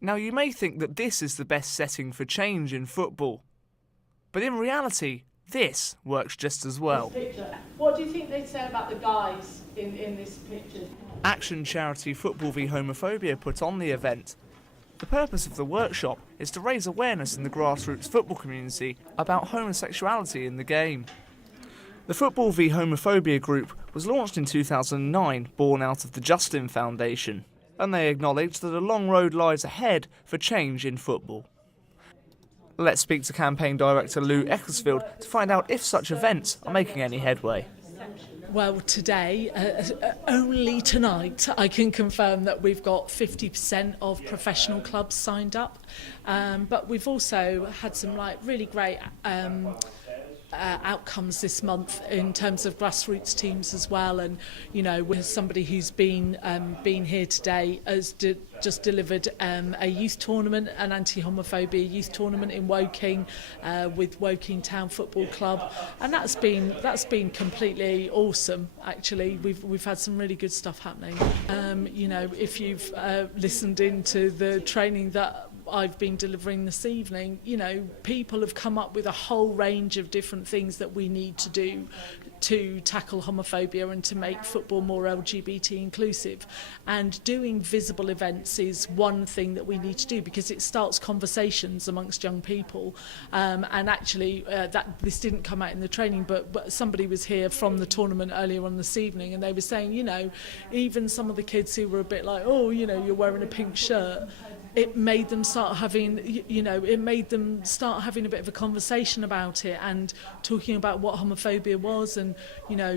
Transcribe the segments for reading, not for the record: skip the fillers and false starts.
Now, you may think that this is the best setting for change in football, but in reality, this works just as well. What do you think they'd say about the guys in this picture? Action charity Football v Homophobia put on the event. The purpose of the workshop is to raise awareness in the grassroots football community about homosexuality in the game. The Football v Homophobia group was launched in 2009, born out of the Justin Foundation, and they acknowledge that a long road lies ahead for change in football. Let's speak to campaign director Lou Engerfield to find out if such events are making any headway. Well, today, only tonight, I can confirm that we've got 50% of professional clubs signed up. But we've also had some really great outcomes this month in terms of grassroots teams as well. And with somebody who's been here today has just delivered a youth tournament, an anti-homophobia youth tournament in Woking with Woking Town Football Club, and that's been completely awesome. Actually, we've had some really good stuff happening. If you've listened into the training that I've been delivering this evening, people have come up with a whole range of different things that we need to do to tackle homophobia and to make football more LGBT inclusive. And doing visible events is one thing that we need to do because it starts conversations amongst young people. And actually, this didn't come out in the training, but somebody was here from the tournament earlier on this evening, and they were saying, even some of the kids who were a bit like, oh, you're wearing a pink shirt. It made them start having, a bit of a conversation about it and talking about what homophobia was, and,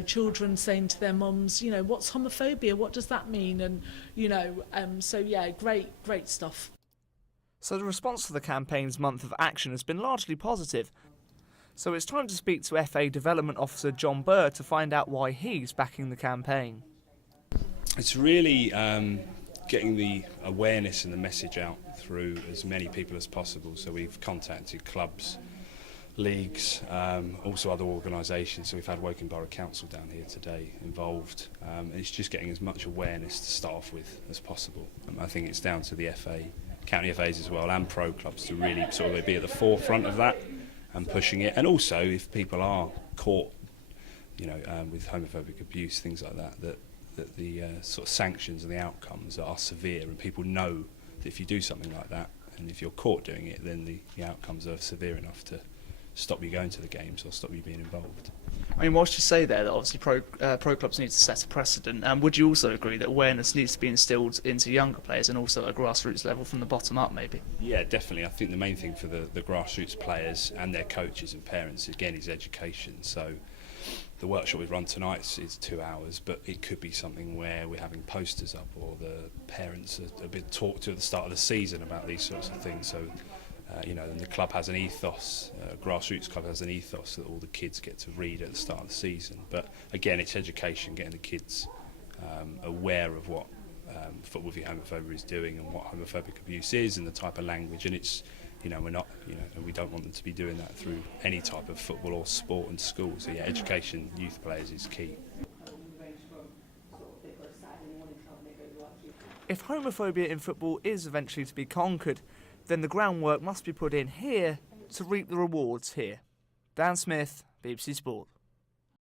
children saying to their mums, what's homophobia? What does that mean? And, so yeah, great stuff. So the response to the campaign's month of action has been largely positive. So it's time to speak to FA Development Officer John Burr to find out why he's backing the campaign. It's really getting the awareness and the message out through as many people as possible. So we've contacted clubs, leagues, also other organisations. So we've had Woking Borough Council down here today involved. It's just getting as much awareness to start off with as possible. I think it's down to the FA, county FAs as well, and pro clubs to really sort of be at the forefront of that and pushing it. And also, if people are caught, with homophobic abuse, things like that, that the sort of sanctions and the outcomes are severe, and people know that if you do something like that, and if you're caught doing it, then the outcomes are severe enough to stop you going to the games or stop you being involved. I mean, whilst you say there that obviously pro clubs need to set a precedent, would you also agree that awareness needs to be instilled into younger players and also at a grassroots level from the bottom up, maybe? Yeah, definitely. I think the main thing for the grassroots players and their coaches and parents, again, is education. So the workshop we've run tonight is 2 hours, but it could be something where we're having posters up, or the parents are a bit talked to at the start of the season about these sorts of things. So, and the club has an ethos, grassroots club has an ethos that all the kids get to read at the start of the season. But again, it's education, getting the kids aware of what Football v Homophobia is doing and what homophobic abuse is and the type of language. And it's, we're not, and we don't want them to be doing that through any type of football or sport in school. So yeah, education, youth players is key. If homophobia in football is eventually to be conquered, then the groundwork must be put in here to reap the rewards here. Dan Smith, BBC Sport.